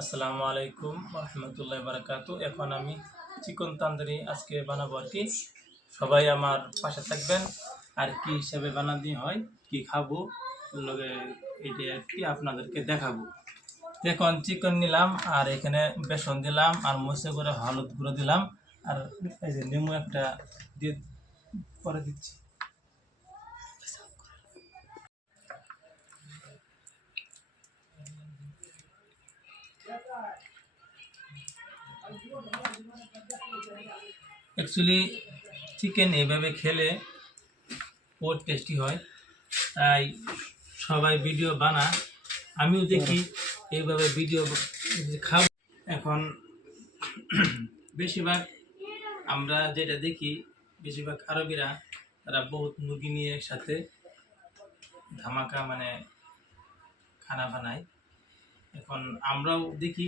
আসসালামু আলাইকুম রহমতুল্লাহ বারাকাতু। এখন আমি চিকন তান্দুরি আজকে বানাবো আর কি। সবাই আমার পাশে থাকবেন। আর কি হিসাবে বানাতে হয়, কি খাবো, লগে এটা আর কি আপনাদেরকে দেখাবো। এখন চিকেন নিলাম, আর এখানে বেসন দিলাম, আর মরিচের গুঁড়ো, হলুদ গুঁড়ো দিলাম, আর এই যে নেমু একটা দিয়ে পরে দিচ্ছি। অ্যাকচুয়ালি চিকেন এইভাবে খেলে বহুত টেস্টি হয়, তাই সবাই ভিডিও বানায়, আমিও দেখি এইভাবে ভিডিও খাব। এখন বেশিরভাগ আমরা যেটা দেখি, বেশিরভাগ আরবিরা তারা বহুত মুরগি নিয়ে একসাথে ধামাকা মানে খানা বানায়। এখন আমরাও দেখি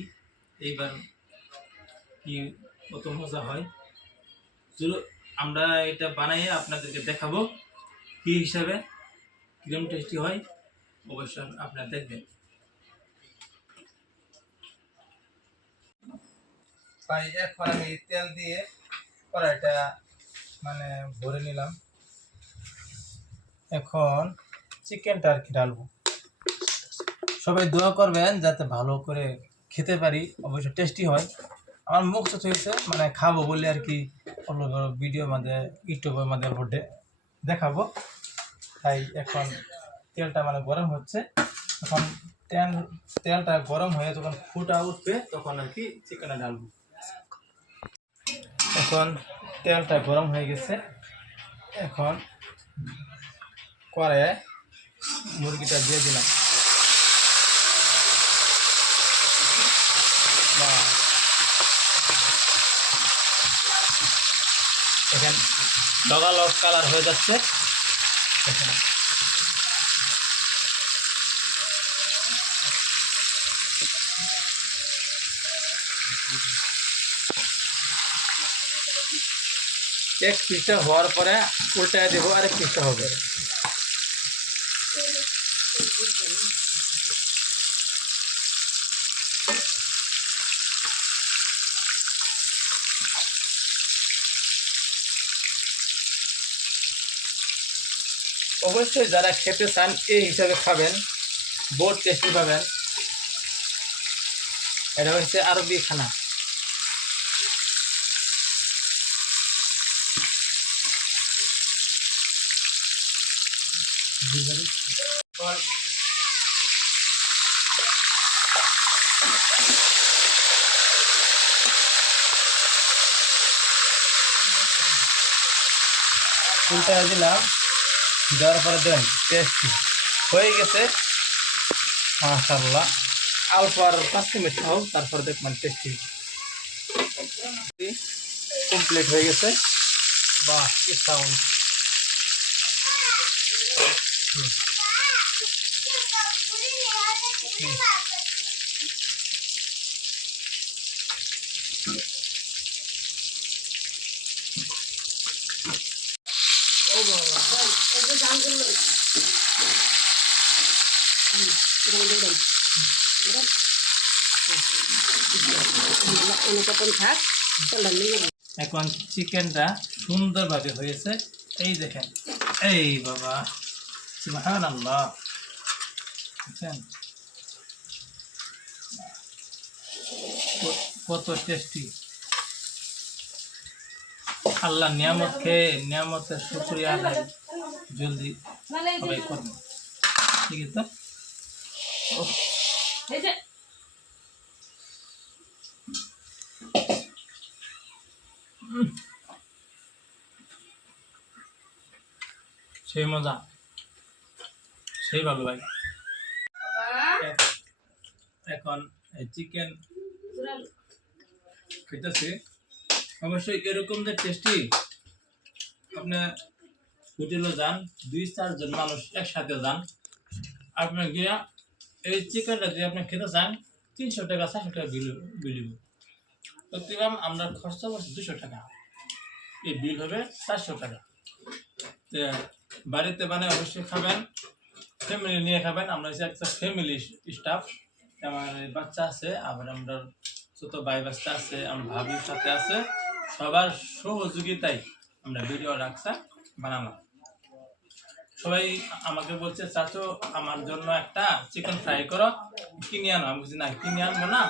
এইবার কি কত মজা হয়। চলো আমরা এটা বানাইয়ে আপনাদেরকে দেখাবো কি হিসাবে, কিরম টেস্টি হয়, অবশ্যই আপনারা দেখবেন। তাই এখন আমি তেল দিয়ে কড়াইটা মানে ভরে নিলাম। এখন চিকেনটা আর কি ঢালবো। সবাই দোয়া করবেন যাতে ভালো করে খেতে পারি, অবশ্যই টেস্টি হয়। আমার মুখ তো হয়েছে মানে খাবো বলে আর কি, অন্য ভিডিওর মধ্যে ইউটিউবের মধ্যে দেখাবো। তাই এখন তেলটা মানে গরম হচ্ছে। এখন তেলটা গরম হয়ে যখন ফুটা উঠবে তখন আর কি চিকেনটা ঢালবো। এখন তেলটা গরম হয়ে গেছে। এখন কড়াইয়ে মুরগিটা দিয়ে দিলাম। এখানে ডগাল কালার হয়ে যাচ্ছে। এক পিসটা হওয়ার পরে উল্টায় দেবো, আরেক পিসটা হবে। অবশ্যই যারা খেতে চান এই হিসাবে খাবেন, বহুত টেস্টি পাবেন। এটা হচ্ছে আরবি খানা। উল্টা দিলাম, দেওয়ার পরে দেন টেস্টি হয়ে গেছে মাশাআল্লাহ। অল্প আর 5 মিনিট খাও, তারপরে দেখবেন টেস্টি কমপ্লিট হয়ে গেছে। বাহ কি সাউন্ড! এখন চিকেনটা সুন্দরভাবে হয়েছে, এই দেখেন। এই বাবা সুবহানাল্লাহ, দেখছেন কত টেস্টি। আল্লাহ নিয়ামত খেয়ে নিয়ামতের শুকরিয়া আদায় জলদি সবাই করবেন, ঠিক আছে? সেই মজা, সেই ভালো ভাই। এখন চিকেন খেতেছি, অবশ্যই এরকম যে টেস্টি। আপনি হোটেলে যান, 2-4 জন মানুষ একসাথে যান, আপনার গিয়া এই চিকেনটা যদি আপনি খেতে চান 300 টাকা 400 টাকা বিল প্রতিবার আমরা খরচা করছি 200 টাকা, এই বিল হবে 400 টাকা। বাড়িতে বানায় অবশ্যই খাবেন, ফ্যামিলি নিয়ে খাবেন। আমরা হচ্ছে একটা ফ্যামিলি স্টাফ, আমার বাচ্চা আছে, আবার আমরা ছোট ভাই বাচ্চা আছে, আমার ভাবির সাথে আছে, সবার সহযোগিতায় আমরা ভিডিও রাখছা বানালাম। সবাই আমাকে বলছে চাচু আমার জন্য একটা চিকেন ফ্রাই করো, কিনে আনো। আমি বলছি না, কিনে আনবো না,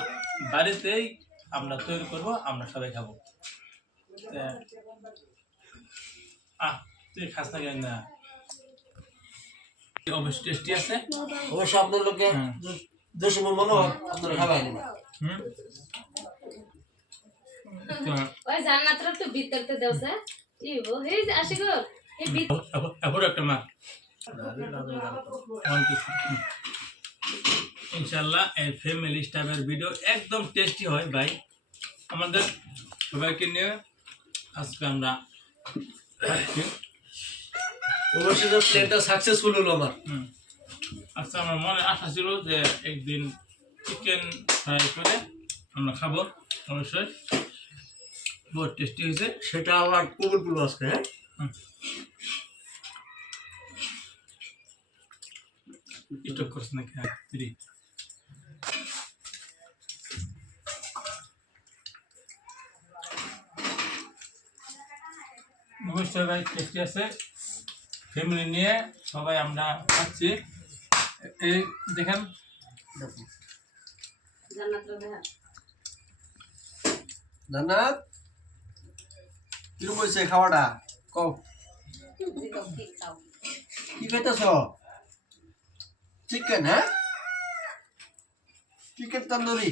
বাড়িতেই আমরা তৈরি করব, আমরা সবাই খাবো। তুই খাস না কেন? না অবশ্যই টেস্টি আছে, অবশ্য আপনার লোকে দেশে মনে হয় আপনারা খাবেন না। ওই জান্নাতরা তো ভিতরতে দেওছে ই ও হে আসে গো এই এখন একটা মা ইনশাআল্লাহ এই ফ্যামিলি স্টাইলের ভিডিও একদম টেস্টি হয় ভাই। আমাদের সবাইকে নিয়ে আজকে আমরা অবশ্যই প্লেনটা সাকসেসফুল হলো আমার। আচ্ছা, আমার মনে আশা ছিল যে একদিন চিকেন ফ্রাই করে আমরা খাবো, অবশ্যই বহুত টেস্টি হয়েছে। সেটা আমার কবুল করবো আজকে। স্টক করছে নাকি? অবশ্যই ভাই টেস্টি আছে, ফ্যামিলি নিয়ে সবাই আমরা খাচ্ছি। এই দেখেন জান্নাতরা দেখা জান্নাত কিরকম হয়েছে খাওয়াটা? কও দিও কি খাও কি খাইতেছ? চিকেন? হ্যাঁ, চিকেন তন্দুরি।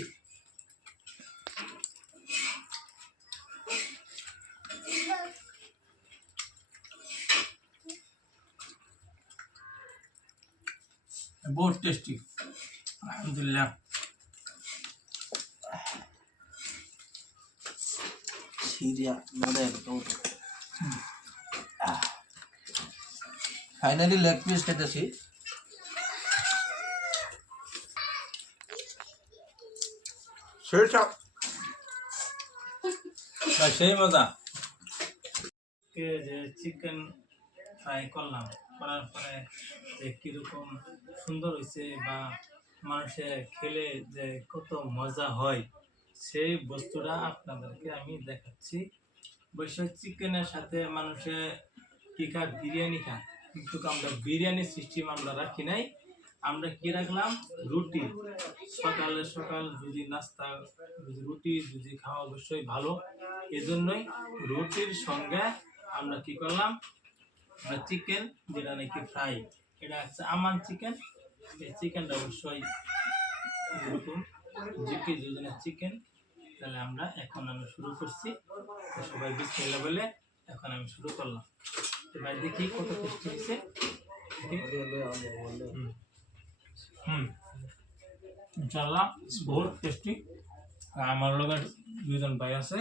বহুত টেস্টি, আলহামদুলিল্লাহ। সিরিয়া মানে ফাইনালি লেগ পিস খেতেছি। সেই মজা। যে চিকেন ফ্রাই করলাম, করার পরে যে কিরকম সুন্দর হয়েছে বা মানুষে খেলে যে কত মজা হয়, সেই বস্তুটা আপনাদেরকে আমি দেখাচ্ছি। অবশ্য চিকেনের সাথে মানুষে কি খায়, বিরিয়ানি খায়, কিন্তু আমরা বিরিয়ানি সিস্টেম আমরা রাখি নাই। আমরা কি রাখলাম, রুটি। সকালে সকাল যদি নাস্তা, যদি রুটি যদি খাওয়া অবশ্যই ভালো, এজন্যই রুটির সঙ্গে আমরা কি করলাম, আমরা চিকেন যেটা নাকি ফ্রাই, এটা হচ্ছে আমান চিকেন। এই চিকেনটা অবশ্যই এরকম জিকে যোজনের চিকেন। তাহলে আমরা এখন আমি শুরু করছি, তো সবাই বিসমিল্লাহ বলে এখন আমি শুরু করলাম। এবার দেখি কত টেস্টি হয়েছে। ইনশাআল্লাহ বহুত টেস্টি। আমার লোকের দুজন ভাই আছে,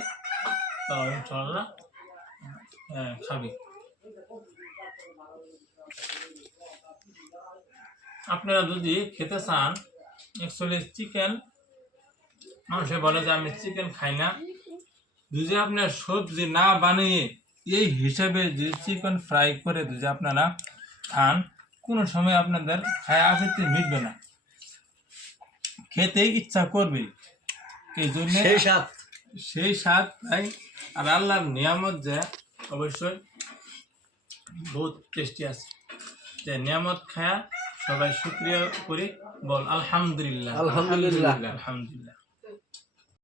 তো ইনশাআল্লাহ খাবি। আপনারা যদি খেতে চান, অ্যাকচুয়ালি চিকেন মানুষে বলে যে আমি চিকেন খাই না, যদি আপনার সবজি না বানিয়ে এই হিসাবে যে চিকেন ফ্রাই করে যদি আপনারা খান, কোনো সময় আপনাদের খায় আপত্তি মিটবে না, খেতে ইচ্ছা করবে। এই জন্য সেই স্বাদ ভাই। আর আল্লাহর নিয়ামত যে অবশ্যই বহুত টেস্টি আছে, যে নিয়ামত খায়া সবাই শুকরিয়া করি, বল আলহামদুলিল্লাহ, আলহামদুলিল্লাহ, আলহামদুলিল্লাহ।